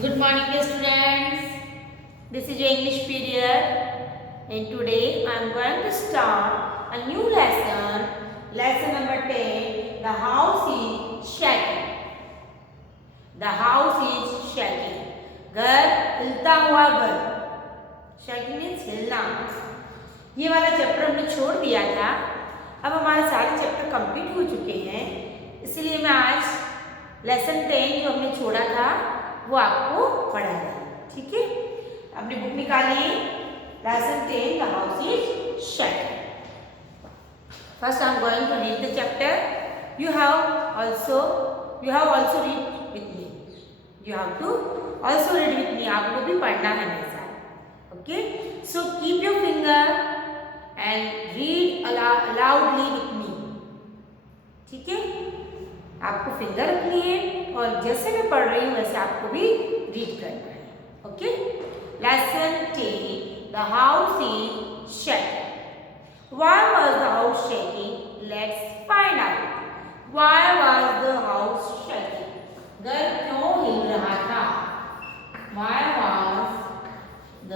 Good morning, dear students. This is your English period, and today I am going to start a new lesson. Lesson number 10. The house is shaking. The house is shaking. घर हिलता हुआ घर. Shaking means हिलना. ये वाला chapter हमने छोड़ दिया था. अब हमारे सारे चैप्टर कंप्लीट हो चुके हैं, इसलिए मैं आज लेसन 10 जो हमने छोड़ा था वो आपको पढ़ाया. ठीक है, अपनी बुक निकालिए. Lesson 10 the house is shaking. First I am going to read the chapter. You have also read with me. You have to also read with me. आपको भी पढ़ना है मेरे साथ. Okay, so keep your finger and read loudly with me. ठीक है, आपको finger रखनी है और जैसे मैं पढ़ रही हूँ वैसे आपको भी रीड करना है. Okay, lesson 10 the house is shaking. Why was the house shaking? Let's find out. Why was the house shaking? घर क्यों हिल रहा था? Why was the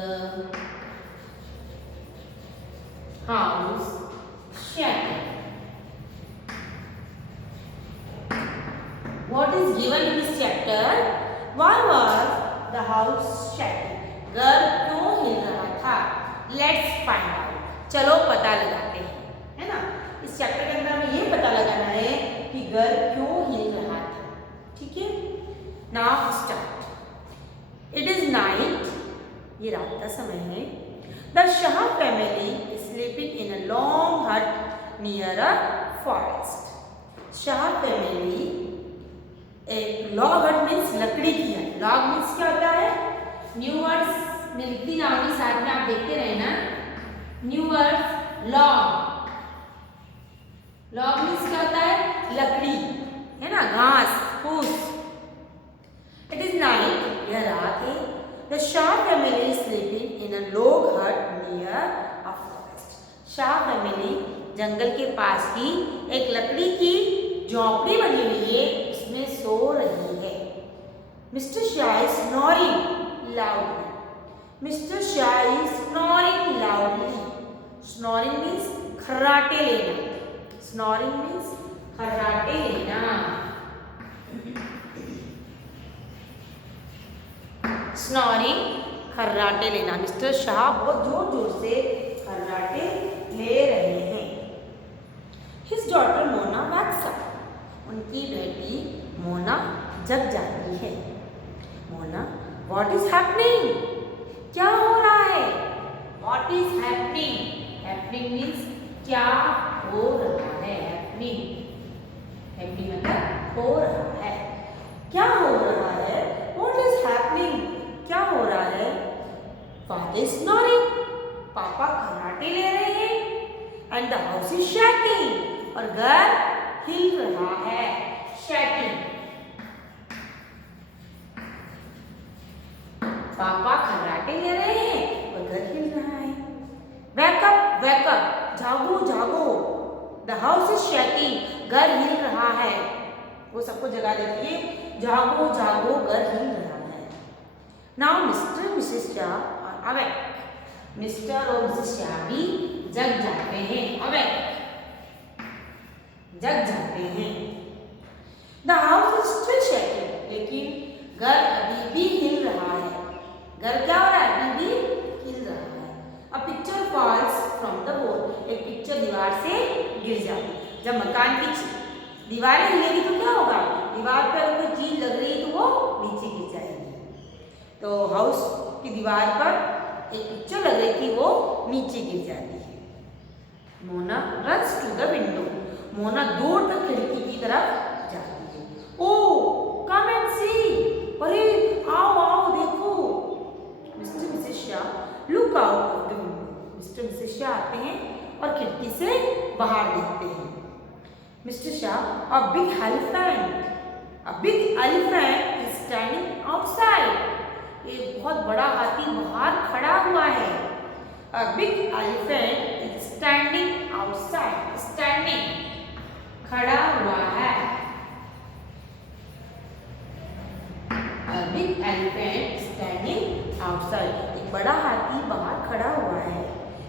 house shaking? What is given in this chapter? Why was the house shaking? घर क्यों हिल रहा था? Let's find out. चलो पता लगाते हैं, है ना. इस चैप्टर के अंदर हमें ये पता लगाना है कि घर क्यों हिल रहा था. ठीक है, now start. It is night. ये रात का समय है. The Shah family is sleeping in a long hut near a forest. Shah family एक लॉग हट मीन्स लकड़ी की है. लॉग मीन्स क्या होता है? न्यू वर्ड्स में लिखती जाऊंगी, साथ में आप देखते रहे ना. New words log. Log means क्या होता है? लकड़ी, है ना, घास फूस. It is night. यह रात है. The Shah family is sleeping in a log hut near a forest. Shah family जंगल के पास ही एक लकड़ी की झोपड़ी बनी हुई है, उसमें सो रही है. Mister Shah is snoring loudly. Mister Shah is snoring loudly. Snoring means खर्राटे लेना. स्नोरिंग मीन्स खर्राटे लेना. स्नोरिंग खर्राटे लेना. मिस्टर शाह बहुत जोर जोर से खर्राटे ले रहे हैं. His daughter Mona wax up. उनकी बेटी मोना जग जाती है. Mona, what is happening? क्या हो रहा है? What is happening? Happening means क्या हो रहा है. हैपनिंग, हैपनिंग मतलब हो रहा है. क्या हो रहा है? What is happening? क्या हो रहा है? Father is snoring. पापा खर्राटे ले रहे हैं. And the house is shaking. और घर हिल रहा है. शेकिंग. पापा खर्राटे ले रहे हैं और घर हिल रहा है. Wake up wake up. जागो जागो. The house is shaking. घर हिल रहा है. वो सबको जगा देती है. जागो जागो, घर हिल रहा है. Now Mr Mrs Shah are awake. Mr और मिसेस शाह भी जग जाते हैं. अवेक, जग जाते हैं. The house is still shaking. लेकिन घर अभी भी हिल रहा है. घर क्या हो रहा है? अभी भी हिल रहा है. A picture falls from the wall. एक पिक्चर दीवार से गिर जाती. जब मकान की दीवारें हिलेगी तो क्या होगा? दीवार पर अगर कोई चीज लग रही है तो वो नीचे गिर जाएगी. तो हाउस की दीवार पर एक पिक्चर लग रही थी, वो नीचे गिर जाती है. Mona runs to the window. Mona दूर तक खिड़की की तरफ जाती है. Oh come and see. अरे आओ आओ देखो. Mr Mrs Shah look out of the window. Mr Mrs Shah आते हैं और खिड़की से बाहर देखते हैं. Mr Shah, a big elephant is standing outside. एक बहुत बड़ा हाथी बाहर खड़ा हुआ है. A big elephant is standing outside. Standing खड़ा हुआ है. big elephant standing outside. एक बड़ा हाथी बाहर खड़ा हुआ है.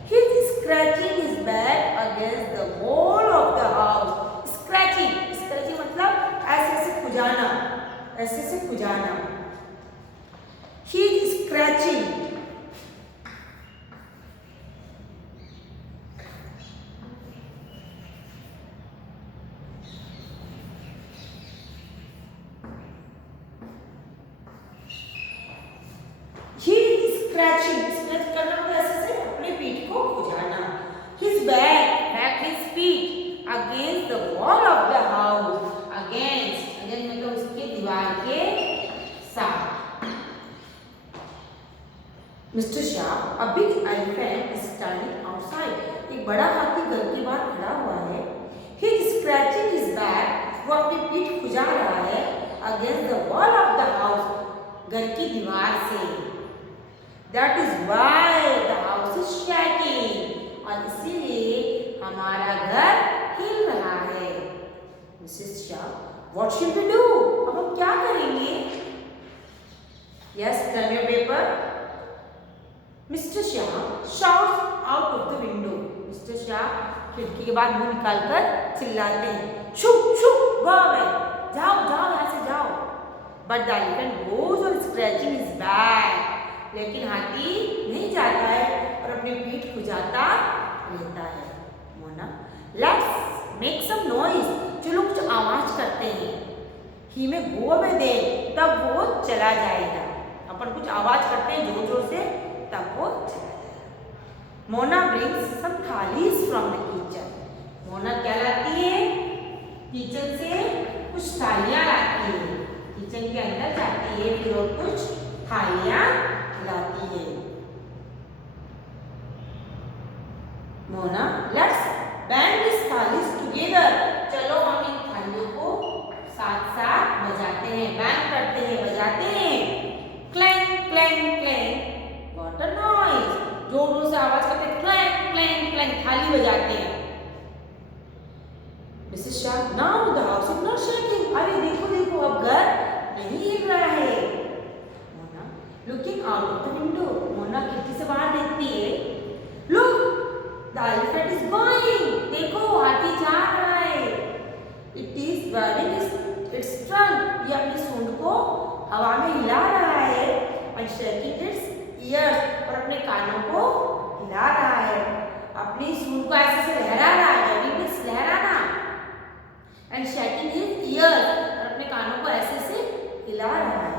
He is scratching his back against the wall of the house. Scratching मतलब ऐसे खुजाना, ऐसे खुजाना. He is scratching. Scratching करना मतलब ऐसे अपने पीठ को खुजाना. His back his feet against the wall of the house. Against मतलब उसके दीवार के साथ. Mr. Shah, a big elephant is standing outside. एक बड़ा हाथी घर के बाहर खड़ा हुआ है. He is scratching his back. वो अपनी पीठ खुजा रहा है. Against the wall of the house. घर की दीवार से. That is why the house is shaking. और इसीलिए हमारा घर हिल रहा है. Mrs. Shah, what should we do? अब हम क्या करेंगे? Yes, turn your paper. Mr. Shah shouts out of the window. Mr. Shah खिड़की के बाद मुंह निकालकर चिल्लाते हैं. शू शू go away. जाओ जाओ यहाँ से जाओ. But the elephant goes on scratching his back. लेकिन हाथी नहीं जाता है और अपनी पीठ खुजाता रहता है. Mona, let's make some noise. चलो कुछ आवाज करते हैं. ही में गो में दे, तब वो चला जाएगा. अपन कुछ आवाज करते हैं जोर जोर से, तब वो चला जाएगा. Mona brings some thalis from the kitchen. Mona क्या लाती है? किचन से कुछ थालियां लाती है. किचन के अंदर जाती है फिर और कुछ थालियां लाती है. Mona, let's band this thalis together. चलो हम इन थालियों को साथ साथ बजाते हैं. बैंड करते हैं, बजाते हैं. Clang clang clang. What a noise. जोर जोर से आवाज करते हैं. Clang clang clang. थाली बजाते हैं. Mrs Shah, now the house is not shaking. अरे देखो देखो अब घर नहीं हिल रहा है. Looking out of the window. Mona खिड़की से बाहर देखती है. Look, the elephant is going. देखो हाथी जा रहा है. It is waving its trunk. ये अपनी सूंड को हवा में हिला रहा है. And shaking its ears. और अपने कानों को हिला रहा है. अपनी सूंड को ऐसे से लहरा रहा है. waving its लहराना. And shaking its ears. और अपने कानों को ऐसे से हिला रहा है.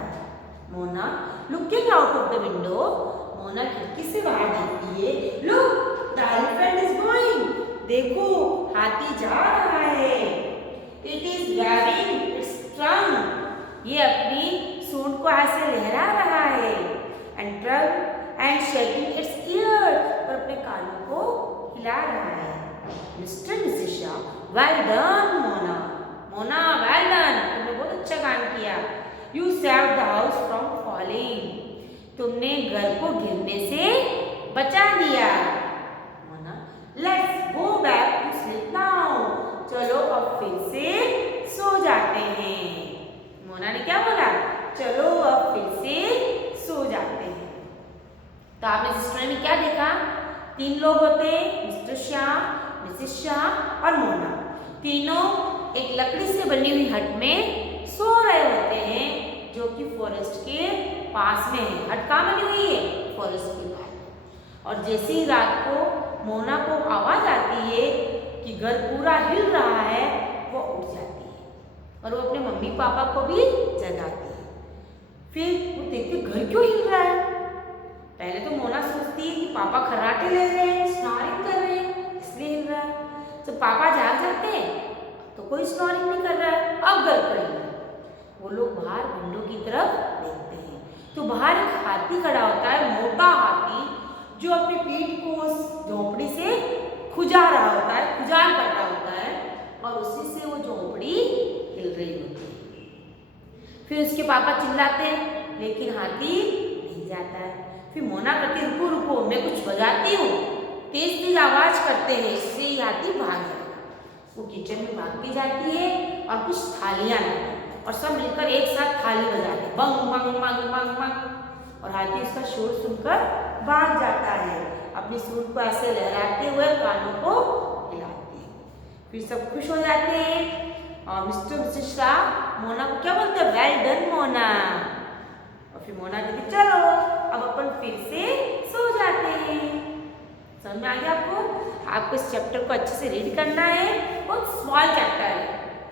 Mona looking out of the window. Mona खिड़की से बाहर देखती है. Look, the elephant is going. देखो हाथी जा रहा है. It is waving its trunk. ये अपनी सूंड को ऐसे लहरा रहा है. And shaking its ears. और अपने कानों को हिला रहा है. Mr. and Mrs. Shah, well done, Mona. Mona, well done. तुमने बहुत अच्छा काम किया. You saved the house from falling. तुमने घर को गिरने से बचा दिया. Mona, let's go back to sleep now. चलो अब फिर से सो जाते हैं. मोना ने क्या बोला? चलो अब फिर से सो जाते हैं. तो आपने इस स्टोरी में क्या देखा? 3 लोग होते हैं. मिस्टर शाह, मिसेस शाह और मोना. तीनों एक लकड़ी से बनी हुई हट में सो रहे होते हैं जो कि फॉरेस्ट के पास में है. हट कहाँ बनी हुई है? फॉरेस्ट के पास. और जैसे ही रात को मोना को आवाज आती है कि घर पूरा हिल रहा है, वो उठ जाती है और वो अपने मम्मी पापा को भी जगाती है. फिर वो देखती घर क्यों हिल रहा है. पहले तो मोना सोचती है कि पापा खर्राटे ले रहे हैं, स्नोरिंग कर रहे हैं, इसलिए हिल रहा है. तो पापा जाग जाते हैं तो कोई स्नोरिंग नहीं कर रहा है. अब घर पर हिल. वो लोग बाहर विंडो की तरफ देखते हैं तो बाहर एक हाथी खड़ा होता है. मोटा हाथी जो अपनी पीठ को उस झोपड़ी से खुजा रहा होता है, खुजान कर रहा होता है और उसी से वो झोपड़ी हिल रही होती है. फिर उसके पापा चिल्लाते हैं लेकिन हाथी नहीं जाता है. फिर मोना करती रुको रुको मैं कुछ बजाती हूँ. तेज तेज आवाज करते हैं, इससे ही हाथी भाग जाएगा. वो किचन में भाग के जाती है और कुछ थालियां लाती है और सब मिलकर एक साथ थाली बजाते बंग बंग बंग बंग बंग, और हाथी उसका शोर सुनकर भाग जाता है, अपनी सूंड को ऐसे लहराते हुए कानों को हिलाते हैं। फिर सब खुश हो जाते हैं और मिस्टर मिसेस शाह मोना को क्या बोलते हैं, वेल डन मोना। और फिर मोना कहती चलो अब अपन फिर से सो जाते हैं। समझ में आ गया आपको? आपको इस चैप्टर को अच्छे से रीड करना है, बहुत स्मॉल चैप्टर है,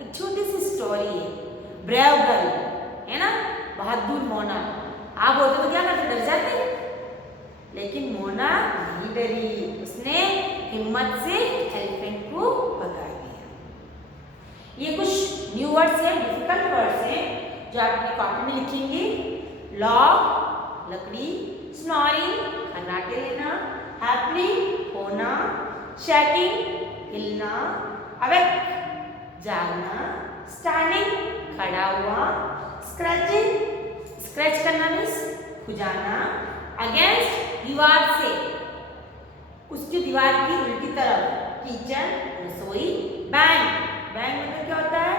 एक छोटी सी स्टोरी है। ब्रेव गर्ल है ना, बहादुर मोना। आप होते तो क्या करते, डर जाते, लेकिन मोना नहीं डरी, उसने हिम्मत से एलिफेंट को भगा दिया। ये कुछ न्यू वर्ड्स हैं, डिफिकल्ट वर्ड्स हैं जो आप अपनी कॉपी में लिखेंगे। लॉग लकड़ी, स्नोरिंग खर्राटे लेना, हैप्पी होना, शैकिंग हिलना, अवेक जागना, स्टैंडिंग खड़ा हुआ, स्क्रैचिंग स्क्रैच करना मीन्स खुजाना, अगेंस्ट दीवार से, उसकी दीवार की उल्टी तरफ, किचन रसोई, बैंग बैंग मतलब क्या होता है,